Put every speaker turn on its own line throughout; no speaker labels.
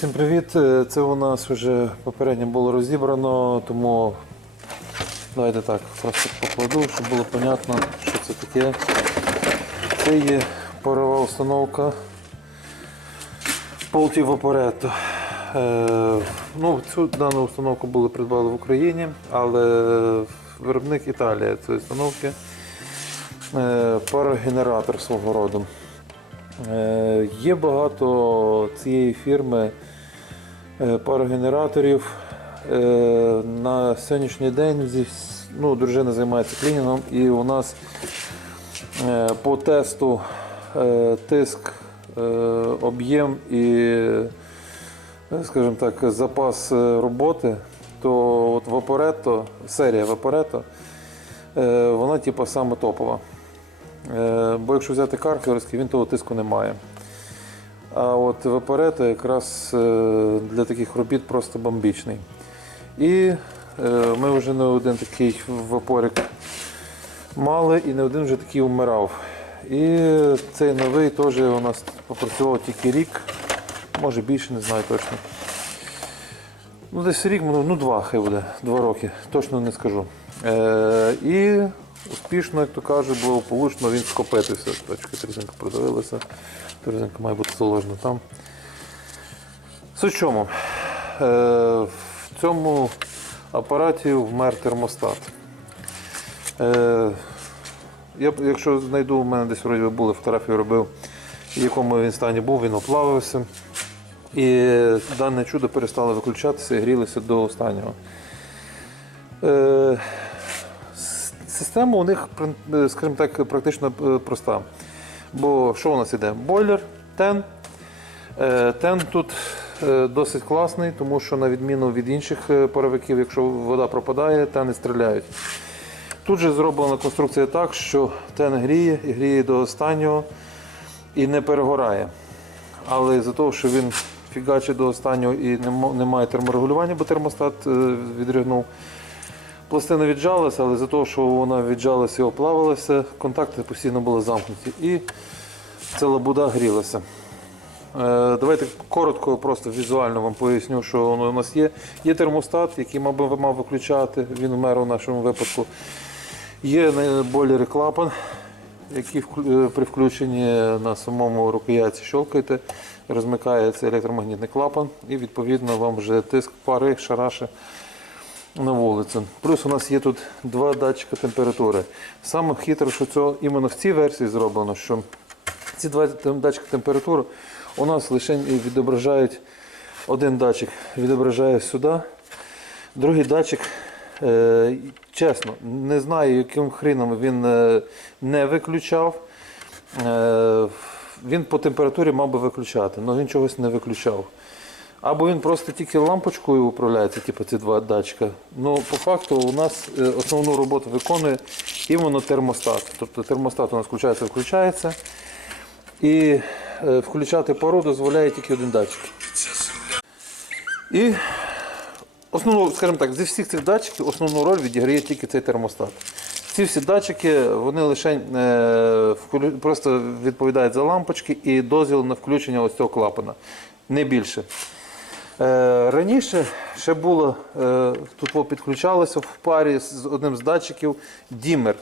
всім привіт. Е, Це у нас вже попередньо було розібрано, тому давайте так, просто покладу, щоб було понятно, що це таке. Це є парова установка Polti Vaporetto. Е, ну, цю дану установку були придбали в Україні, але виробник Італія цієї установки. Е, парогенератор свого роду. Є багато цієї фірми парогенераторів. Е, На сьогоднішній день ну, дружина займається клінінгом і у нас е, по тесту е, тиск, е, об'єм і, е, скажімо так, запас е, роботи, то от Vaporetto, серія е, вона типу саме топова. Е, Бо якщо взяти каркерський, він того тиску не має. А от вапорето якраз е, для таких робіт просто бомбічний. І е, ми вже не один такий вапорик мали і не один вже такий вмирав. І цей новий теж у нас попрацював тільки рік, може більше, не знаю точно. Ну, десь рік, ну ну, два хай буде, два роки, точно не скажу. Е, і успішно, як то кажуть, благополучно він скопитився. Точка трізинка продавилася. Трізинка має бути заложена там. Суть в чому? Е, в цьому апараті вмер термостат. Е, я, якщо знайду, у мене десь вроді були фотографії робив, в якому він стані був, він оплавився. І дане чудо перестало виключатися і грілося до останнього. Е, Система у них, е, скажімо так, практично е, проста. Бо що у нас іде? Бойлер, тен. Е, Тен тут досить класний, тому що на відміну від інших паровиків, якщо вода пропадає, тени стріляють. Тут же зроблена конструкція так, що тен гріє і гріє до останнього і не перегорає. Але за того, що він фігачить до останнього і немає терморегулювання, бо термостат е, відригнув. Пластина віджалася, але за того, що вона віджалася і оплавилася, контакти постійно були замкнуті. І ця лабуда грілася. Е, Давайте коротко, просто візуально вам поясню, що воно у нас є. Є термостат, який мав мав виключати, він вмер у нашому випадку. Є бойлер і клапан, який е, при включенні на самому рукоятці щелкаєте, розмикається електромагнітний клапан і відповідно вам вже тиск пари шараше на вулицю. Плюс у нас є тут два датчика температури. Саме хитро, що це іменно в цій версії зроблено, що ці два датчики температури у нас лише відображають один датчик відображає сюди, другий датчик, е, чесно, не знаю, яким хріном він е, не виключав. Він по температурі мав би виключати, але він чогось не виключав. Або він просто тільки лампочкою управляється, типу ці два датчика. Ну, по факту у нас е, основну роботу виконує іменно термостат. Тобто термостат у нас включається, виключається. І е, включати пару дозволяє тільки один датчик. І основну, скажімо так, зі всіх цих датчиків основну роль відіграє тільки цей термостат. Ці всі датчики вони лише е, просто відповідають за лампочки і дозвіл на включення ось цього клапана. Не більше. Е, Раніше ще було, е, тут підключалося в парі з одним з датчиків дімер,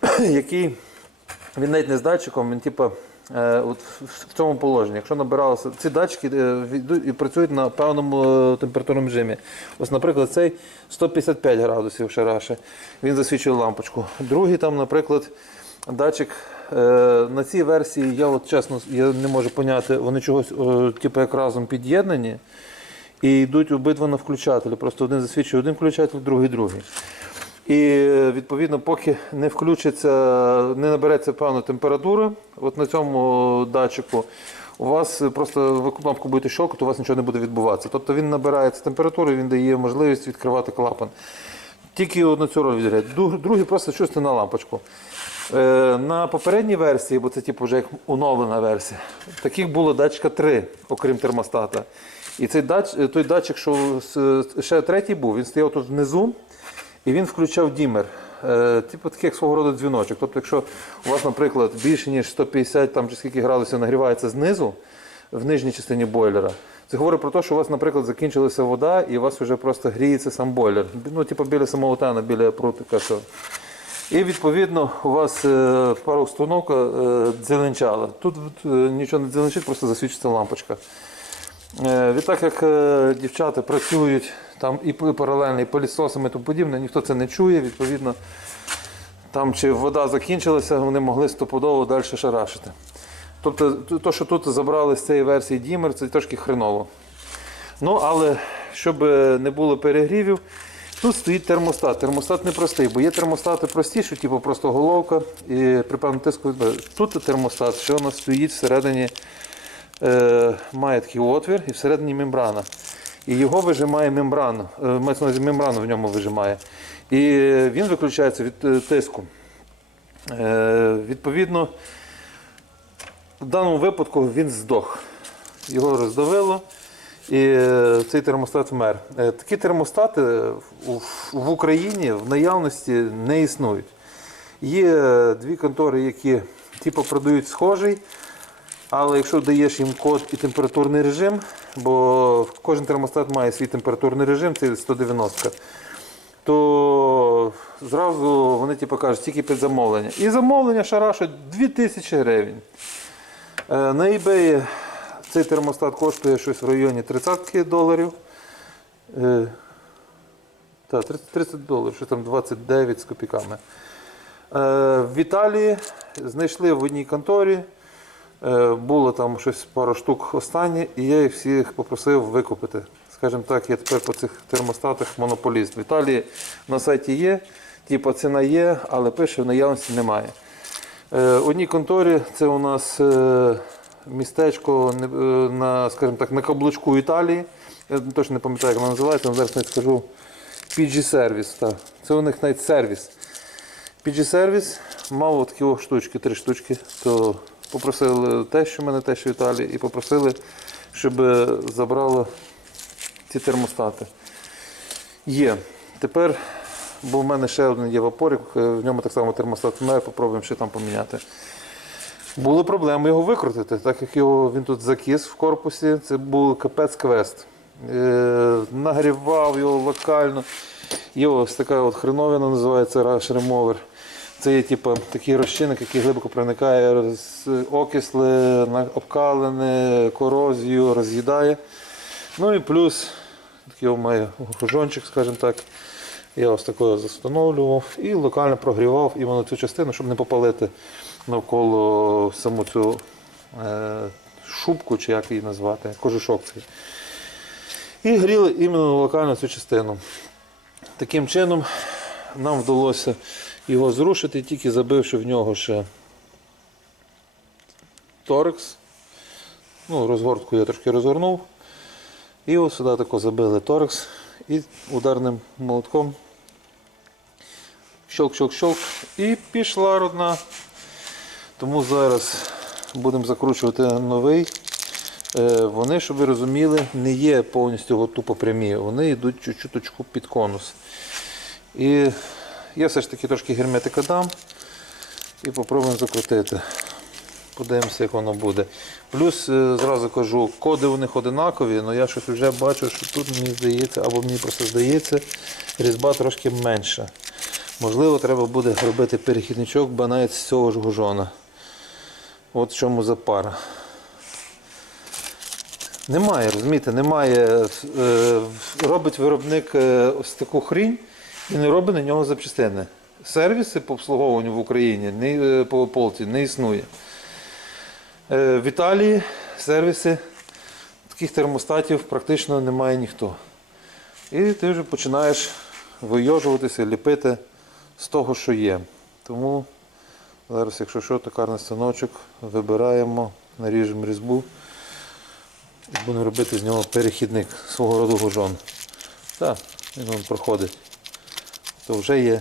який він навіть не з датчиком, він типу, от в- цьому положенні. Якщо набиралося, ці датчики е, і працюють на певному е, температурному режимі. Ось, наприклад, цей 155 градусів шараше, він засвічує лампочку. Другий там, наприклад, датчик. е, На цій версії я от чесно я не можу поняти, вони чогось е, типу, як разом під'єднані і йдуть обидва на включателі. Просто один засвічує один включатель, другий другий. І е, відповідно, поки не включиться, не набереться певна температура, от на цьому датчику, у вас просто ви кнопку будете щелкати, у вас нічого не буде відбуватися. Тобто він набирається температуру, він дає можливість відкривати клапан. Тільки на цю роль. Друг- Другий просто чувствує на лампочку. Е, На попередній версії, бо це типу вже як оновлена версія, таких було датчика 3, окрім термостата. І цей дач, той датчик, що ще третій був, він стояв тут внизу. І він включав дімер. Е, типу такий як свого роду дзвіночок. Тобто, якщо у вас, наприклад, більше ніж 150 там, чи скільки градусів нагрівається знизу, в нижній частині бойлера, Це говорить про те, що у вас, наприклад, закінчилася вода і у вас вже просто гріється сам бойлер. Ну, типу біля самого тана, біля прутика. Що. І відповідно у вас е, пара установка е, дзеленчала. Тут е, нічого не дзеленчить, просто засвічиться лампочка. Е, Відтак як е, дівчата працюють там і паралельно, і пилісосами і тому подібне, ніхто це не чує, відповідно, там чи вода закінчилася, вони могли стопудово далі шарашити. Тобто, то, що тут забрали з цієї версії Дімер, це трошки хреново. Ну, але щоб е, не було перегрівів, тут стоїть термостат. Термостат непростий, бо є термостати прості, що типу просто головка і при певному тиску. відбиває. Тут термостат, що у нас стоїть всередині, е, має такий отвір і всередині мембрана. І його вижимає мембрану, е, мається мембрану в ньому вижимає. І він виключається від е, тиску. Е, відповідно, в даному випадку він здох. Його роздавило, і цей термостат вмер. Такі термостати в Україні в наявності не існують. Є дві контори, які типу, продають схожий, але якщо даєш їм код і температурний режим, бо кожен термостат має свій температурний режим, це 190 то зразу вони типу, кажуть, тільки під замовлення. І замовлення шарашать 2000 гривень. Е, На eBay цей термостат коштує щось в районі 30 доларів. Е, Так, 30, 30 доларів, що там 29 з копійками. Е, В Італії знайшли в одній конторі. Е, Було там щось пару штук останні, і я їх всіх попросив викупити. Скажімо так, я тепер по цих термостатах монополіст. В Італії на сайті є, типу ціна є, але пише в наявності немає. Е, Одній конторі це у нас е, містечко на, скажімо так, на каблучку Італії. Я точно не пам'ятаю, як воно називається, але зараз навіть скажу. PG Service. Це у них навіть сервіс. PG Service мав такі штучки, три штучки. То попросили те, що в мене те, в Італії, і попросили, щоб е, забрало ці термостати. Є. Тепер, бо в мене ще один є вапорик, е, в ньому так само термостат має, попробуємо ще там поміняти. Були проблеми його викрутити, так як його, він тут закис в корпусі, це був капець квест. Е, нагрівав його локально. Є ось така от хреновина називається Rush Remover. Це є типу, такий розчинник, який глибоко проникає роз, окисли, обкалене, корозію, роз'їдає. Ну і плюс такий має гужончик, скажімо так. Я ось такою застановлював і локально прогрівав іменно цю частину, щоб не попалити навколо саму цю е, шубку, чи як її назвати, кожушок цей. І гріли іменно локально цю частину. Таким чином нам вдалося його зрушити, тільки забивши в нього ще торекс. Ну, розгортку я трошки розгорнув. І ось сюди тако забили торекс і ударним молотком. Щолк-щолк-щолк. І пішла родна. Тому зараз будемо закручувати новий. Е, Вони, щоб ви розуміли, не є повністю тупо прямі. Вони йдуть чуть-чуточку під конус. І я все ж таки трошки герметика дам і попробуємо закрутити. Подивимося, як воно буде. Плюс е, зразу кажу, коди у них одинакові, але я щось вже бачу, що тут мені здається, або мені просто здається, різьба трошки менша. Можливо, треба буде робити перехідничок, бо навіть з цього ж гужона. От в чому запара. Немає, розумієте, немає. Е, робить виробник е, ось таку хрінь і не робить на нього запчастини. Сервіси по обслуговуванню в Україні не, е, по полці не існує. Е, в Італії сервіси таких термостатів практично немає ніхто. І ти вже починаєш вийожуватися, ліпити з того, що є. Тому зараз, якщо що, токарний станочок вибираємо, наріжемо різьбу і будемо робити з нього перехідник свого роду гужон. Так, він проходить. То вже є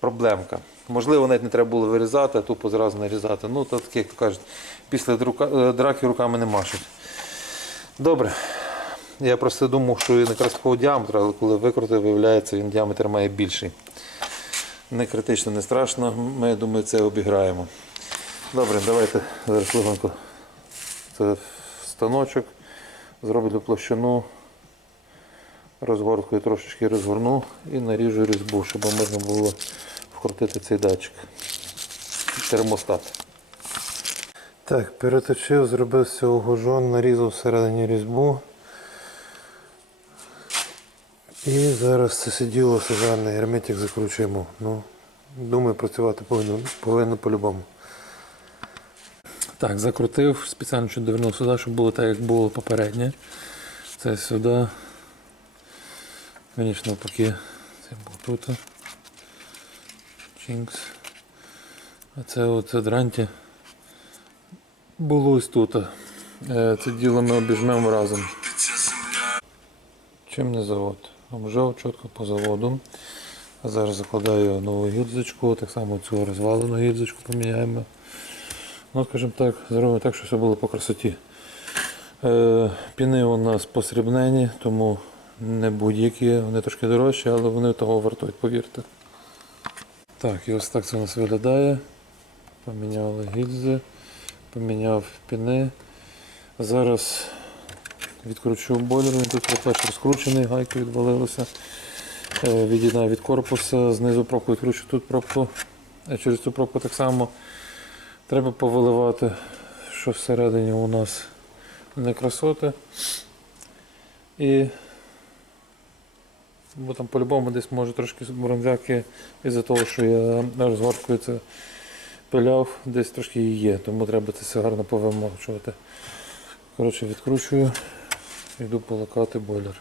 проблемка. Можливо, навіть не треба було вирізати, а тупо зразу нарізати. Ну, то таке, як то кажуть, після е, драки руками не машуть. Добре. Я просто думав, що він якраз такого діаметра, але коли викрутив, виявляється, він діаметр має більший. Не критично, не страшно. Ми, я думаю, це обіграємо. Добре, давайте зараз легонько це станочок. Зроблю площину розгорткою трошечки розгорну і наріжу різьбу, щоб можна було вкрутити цей датчик. Термостат. Так, переточив, зробив з цього гужон, нарізав всередині різьбу. І зараз це сиділо сажальний герметик закручуємо. Ну, думаю, працювати повинно, повинно по-любому. Так, закрутив, спеціально довернув сюди, щоб було так, як було попереднє. Це сюди. Звісно, поки це було тут. Чинкс. А це оце дранті було ось тут. Е, Це діло ми обіжмемо разом. Чим не завод? Обжав чітко по заводу. А зараз закладаю нову гільзочку, так само цю розвалену гільзочку поміняємо. Ну, скажімо так, зробимо так, щоб все було по красоті. Е, піни у нас посрібнені, тому не будь-які, вони трошки дорожчі, але вони того вартують, повірте. Так, і ось так це у нас виглядає. Поміняли гільзи, поміняв піни. Зараз відкручу бойлер, він тут по-перше розкручений, гайка відвалилася. Е, Від'єднаю від корпуса, знизу пробку відкручу тут пробку. А через цю пробку так само треба повиливати, що всередині у нас не красоти. І бо там по-любому десь може трошки бронзяки із-за того, що я розгорткою це пиляв, десь трошки її є, тому треба це все гарно повимовчувати. Коротше, відкручую, йду полакати бойлер.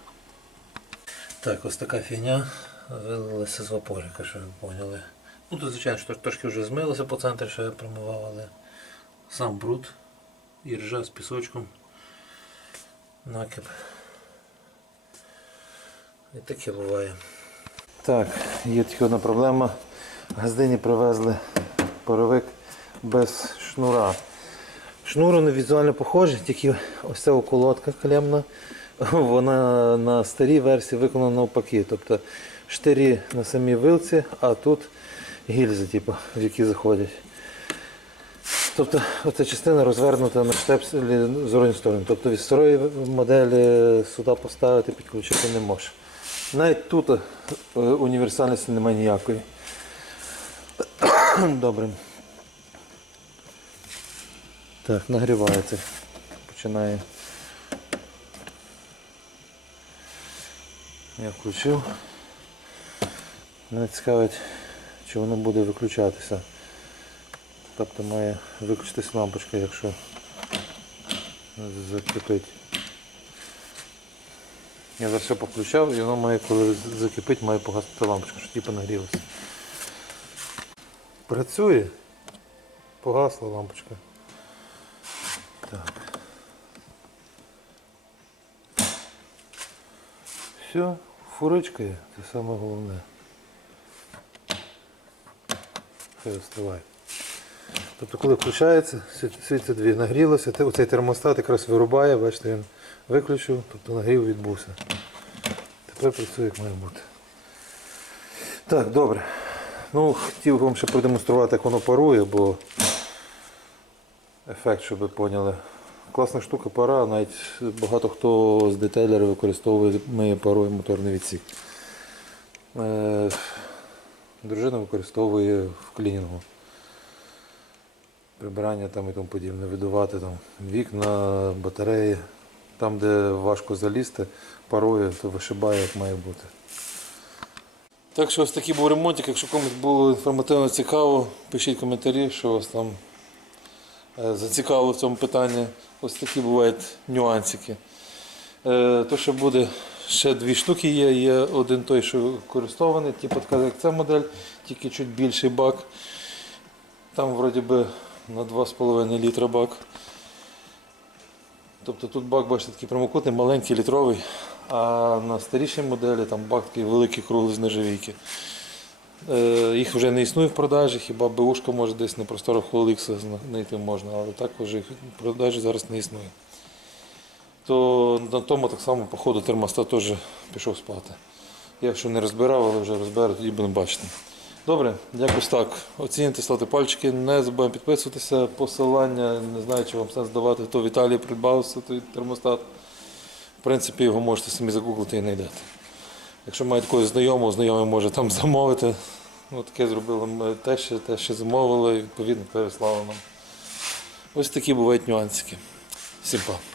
Так, ось така фігня вилилася з вапорика, що ви поняли. Ну тут, звичайно, що трошки вже змилося по центрі, що я промивав, але сам бруд і ржа з пісочком. Накип. І таке буває. Так, є тільки одна проблема. Газдині привезли паровик без шнура. Шнур вони візуально похожі, тільки ось ця околотка клемна, вона на старій версії виконана навпаки. Тобто штирі на самій вилці, а тут гільзи, типу, в які заходять. Тобто оця частина розвернута на штепселі з однієї сторони. Тобто від старої моделі сюди поставити, підключити не можеш. Навіть тут е, універсальності немає ніякої. Добре. Так, нагрівається. Починає. Я включив. Мене цікавить, чи воно буде виключатися. Тобто має виключитись лампочка, якщо закипить. Я зараз все поключав і воно має, коли закипить, має погасити лампочка, що типу нагрілося. Працює. Погасла лампочка. Так. Все, фуричка є, це саме головне. Хай остиває. Тобто коли включається, світ- світло дві нагрілося, оцей термостат якраз вирубає, бачите, він виключив, тобто нагрів відбувся. Тепер працює як має бути. Так, добре. Ну, хотів вам ще продемонструвати, як воно парує, бо ефект, щоб ви поняли. Класна штука пара, навіть багато хто з детейлерів використовує, миє парує моторний відсік. Е, Дружина використовує в клінінгу. Прибирання там і тому подібне, видувати там вікна, батареї. Там, де важко залізти, парою, то вишибає, як має бути. Так що ось такий був ремонтик. Якщо комусь було інформативно цікаво, пишіть коментарі, що вас там е, зацікавило в цьому питанні. Ось такі бувають нюансики. Е, То, що буде, ще дві штуки є. Є один той, що користований, типу така, як ця модель, тільки чуть більший бак. Там вроді би на 2,5 літра бак. Тобто тут бак, бачите, такий прямокутний, маленький, літровий, а на старішій моделі там бак такий великий круглий з нержавійки. Е, їх вже не існує в продажі, хіба БУшка може десь на просторах OLX знайти можна, але також їх в продажі зараз не існує. То на тому так само, по ходу термостат теж пішов спати. Я ще не розбирав, але вже розберу, тоді будемо бачити. Добре, якось так. Оцінюйте, ставте пальчики, не забуваємо підписуватися. Посилання, не знаю, чи вам сенс давати, хто в Італії придбав той термостат.
В принципі, його можете самі загуглити і знайдете. Якщо маєте когось знайомого, знайомий може там замовити. Ну, таке зробили ми те, що, те, що замовили, відповідно переслали нам. Ось такі бувають нюансики. Всім па.